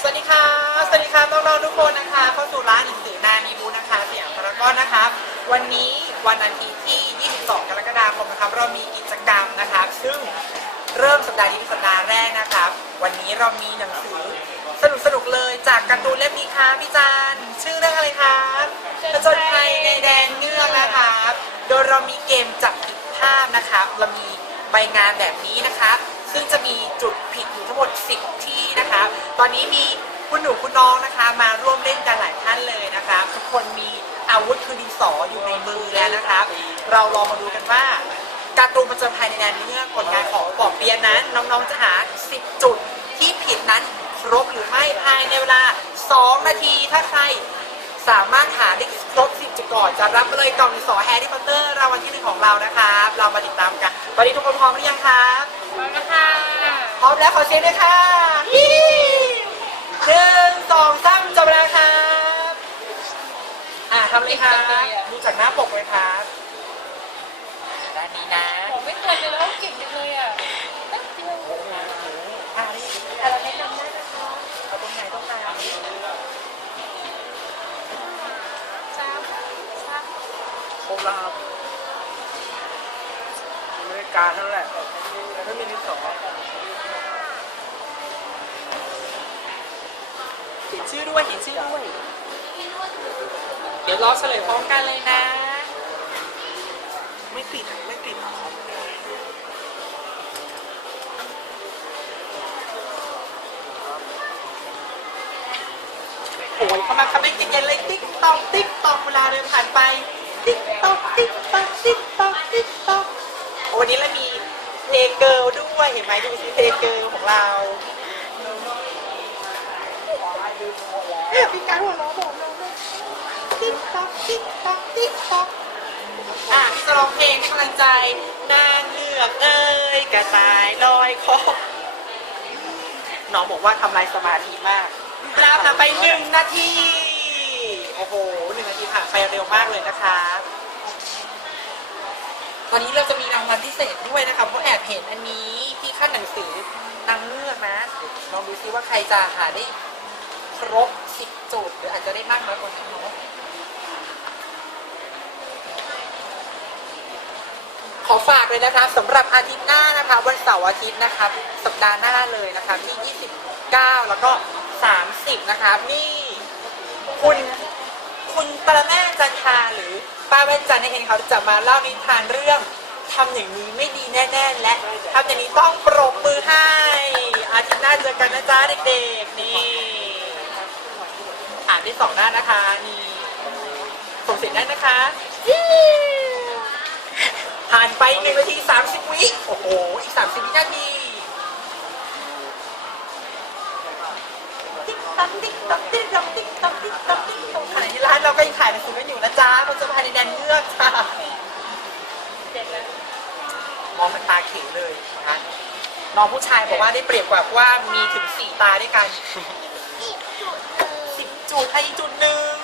สวัสดีค่ะ สวัสดีค่ะน้องๆทุกคนนะคะเข้าสู่ร้านหนังสือนานีบูนะคะเสยามพารากอนนะคะ วันนี้วันอาทิตย์ที่ 22 กรกฎาคมนะครับ เรามีกิจกรรมนะคะซึ่งเริ่มสัปดาห์นี้เป็นสัปดาห์แรกนะครับวันนี้เรามีหนังสือสนุกสนุกๆเลยจากการ์ตูนเล่มนี้ค่ะพี่จานชื่อเรื่องอะไรครับผจญภัยในแดนเงือกนะครับโดยเรามีเกมจับผิดภาพนะครับเรามีใบงานแบบนี้นะครับ ซึ่งจะมีจุดผิดอยู่ทั้งหมด 10 ที่นะคะ ตอนนี้มีคุณหนูคุณน้องนะคะ มาร่วมเล่นกันหลายท่านเลยนะคะ ทุกคนมีอาวุธคือดินสออยู่ในมือแล้วนะครับเราลองมาดูกันว่า การ์ตูนประจำภายในแดนเมื่อผลงานของปอบเปียะนั้น น้องๆจะหา 10 จุดที่ผิดนั้นครบหรือไม่ภายในเวลา 2 นาทีถ้าใครสามารถหาได้ครบ10จุดก่อนจะรับเลยกล่องดินสอแฮร์รี่พอตเตอร์รางวัลที่หนึ่งของเรานะครับ เรามาติดตามกันตอนนี้ทุกคนพร้อมหรือยังครับ พร้อมแล้วค่ะ พ ร้อมแล้วขอเสียงด้วยค่ะฮิหนึ่งสองสามจบเวลาครับอ่าทำเลยครับดูจากหน้าปกเลยครับด้านนี้นะผมไม่เคยเลยแล้วเก่งจังเลยอะแป๊บเดียวอ่านี่แต่เราแนะนำได้นะคะเอาตรงไหนต้องมาสามสามครบแล้ว การเท่านั้นแหละแต่ถ้ามีที่สองเขียนชื่อด้วยเขียนชื่อด้วยเดี๋ยวรอเฉลยพร้อมกันเลยนะ ไม่ติดไม่ติดโอ้ยเข้ามาคำไม่เย็นๆเลยติ๊กตอกติ๊กตอกเวลาเดินผ่านไป ติ๊กตอกติ๊กตอกติ๊กตอกติ๊กตอก วันนี้เรามีเพลงเกิร์ลด้วยเห็นไหมดูสิเพลงเกิร์ลของเราพี่การหัวเราะบอกเราด้วยติ๊กตอกติ๊กตอกติ๊กตอกอะพี่จะร้องเพลงให้กำลังใจนางเลือกเอ้ยกระต่ายลอยคอน้องบอกว่าทำลายสมาธิมากเวลาผ่านไปหนึ่งนาที โอ้โหหนึ่งนาทีผ่านไปเร็วมากเลยนะคะ ตอนนี้เราจะมีรางวัลพิเศษด้วยนะคะเพราะแอบเห็นอันนี้ที่ขั้นหนังสือนางเลือกนะลองดูซิว่าใครจะหาได้ครบสิบจุดหรืออาจจะได้มากน้อยกว่านี้เนาะขอฝากเลยนะคะสำหรับอาทิตย์หน้านะคะ วันเสาร์อาทิตย์นะคะ สัปดาห์หน้าเลยนะคะที่ 29 แล้วก็ 30 นะคะนี่คุณคุณปรแม่จันทาหรือ ป้าแว่นจันทร์ในเองเขาจะมาเล่านิทานเรื่องทำอย่างนี้ไม่ดีแน่ๆและทำอย่างนี้ต้องปรบมือให้ อาทิตย์หน้าเจอกันนะจ๊ะเด็กๆนี่อ่านได้สองหน้านะคะนี่ส่งเสียงได้นะคะผ่านไปหนึ่งนาทีสามสิบวิโอ้โหอีกสามสิบวินาที ติ๊กต๊อกติ๊กต๊อกติ๊กต๊อกติ๊กต๊อกติ๊กต๊อกติ๊กตอกขณะที่ร้านเราก็ยังขายหนังสือกันอยู่นะจ๊ะมันจะภายในแดนเงือกจ้าเจ็ดแล้วมองเป็นตาเขียวเลยนะน้องผู้ชายบอกว่าได้เปรียบกว่าว่ามีถึงสี่ตาด้วยกันสิบจุดให้อีกจุดหนึ่ง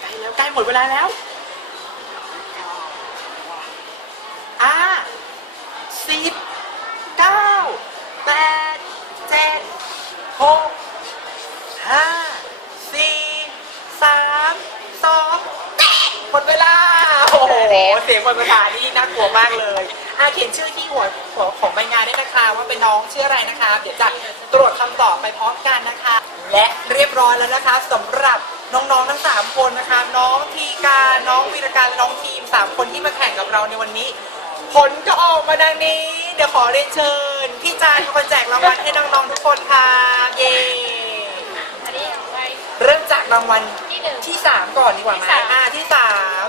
ใกล้แล้วใกล้หมดเวลาแล้วอ่าสิบเก้าแปดเจ็ดหก ห้าสี่สามสองหมดเวลา โอ้โห เสียงบนภาษานี่น่ากลัวมากเลยอะเขียนชื่อที่หัวหัวของใบงานด้วยนะคะ ว่าเป็นน้องชื่ออะไรนะคะ เดี๋ยวจะตรวจคำตอบไปพร้อมกันนะคะ และเรียบร้อยแล้วนะคะสำหรับน้องๆทั้งสามคนนะคะ น้องทีการน้องวีรการและน้องทีมสามคนที่มาแข่งกับเราในวันนี้ ผลก็ออกมาดังนี้ เดี๋ยวขอเรียนเชิญพี่จานเป็นคนแจกรางวัลให้น้องๆทุกคนค่ะเย้อันนี้ไปเริ่มจากรางวัลที่หนึ่ง ที่สามก่อนดีกว่าไหมที่สาม อ่าที่สาม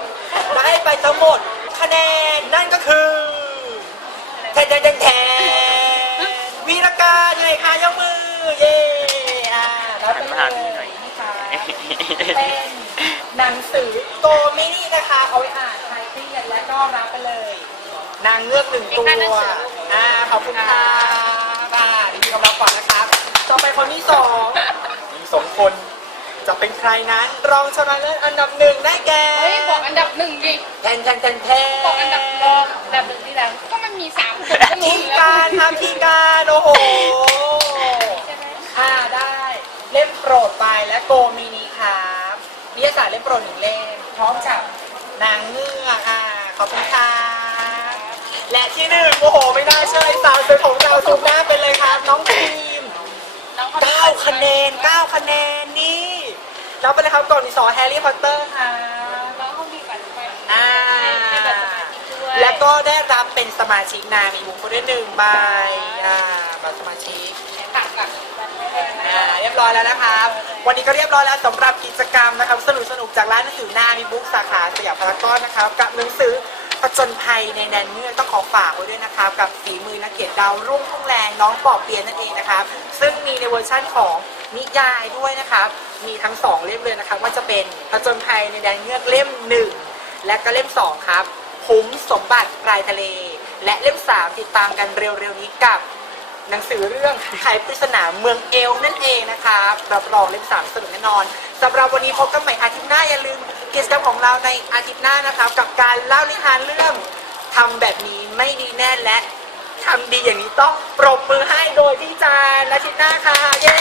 ได้ไปทั้งหมด คะแนน นั่นก็คือแทนแทนแทนแทนวีรการยังไงคะยกมือ เย้อ่ารับไปหันมาหาพี่หน่ะเป็นหนังสือโตมินินะคะเอาไว้อ่านคลายเครียดและก็รับไปเลย นางเงือกหนึ่งตัวอ่าขอบคุณค่ะอ่าดี๋ยวพี่กำลังก่อนนะครับต่อไปคนที่สองมีสองคน จะเป็นใครนั้น รองชนะเลิศอันดับหนึ่งได้แก่เฮ้ยบอกอันดับหนึ่งดิแทนแทนแทนแทนบอกอันดับรองอันดับหนึ่งที่แล้วก็มันมีสามคนก็รู้ทีอยู่แล้วการครับทีการโอ้โหใช่ไหมอ่าได้และโกมินิครับนิยสารเล่มโปรดหนึ่งเล่มพร้อมกับนางเงือกอ่าขอบคุณครับและที่หนึ่งโอ้โห ไม่น่าเชื่อไอ้สาวสวยของเราสูงหน้าเป็นเลยครับ น้องทีม น้องเขาเก้าคะแนนเก้าคะแนนนี่ รับไปเลยครับกล่องดินสอแฮร์รี่พอตเตอร์ค่ะน้องเขามีบัตรไปอ่ามีบัตรสมาชิกด้วยแล้วก็ได้รับเป็นสมาชิกนามีบุคคลได้หนึ่งใบอ่าบัตรสมาชิก ต่างกับบัตรไม่ได้นะอ่าเรียบร้อยแล้วนะครับ วันนี้ก็เรียบร้อยแล้วสำหรับกิจกรรมนะครับสนุกสนุกๆจากร้านหนังสือนามีบุ๊กสาขาสยามพารากอนนะครับ กับหนังสือ ผจญภัยในแดนเงือกต้องขอฝากไว้ด้วยนะครับกับฝีมือนักเขียนดาวรุ่งทุ่งแรงน้องปอบเปียนนั่นเองนะครับซึ่งมีในเวอร์ชั่นของนิยายด้วยนะครับมีทั้งสองเล่มเลยนะครับว่าจะเป็นผจญภัยในแดนเงือกเล่มหนึ่งและก็เล่มสองครับคุ้มสมบัติปลายทะเล และเล่มสามติดตามกันเร็วๆนี้กับหนังสือเรื่องไขปริศนาเมืองเอลนั่นเองนะครับรับรองเล่มสามสนุกแน่นอนสำหรับวันนี้พบกันใหม่อาทิตย์หน้าอย่าลืม กิจกรรมของเราในอาทิตย์หน้านะครับกับการเล่านิทานเรื่องทำแบบนี้ไม่ดีแน่และทำดีอย่างนี้ต้องปรบมือให้โดยพี่จานอาทิตย์หน้าค่ะเย้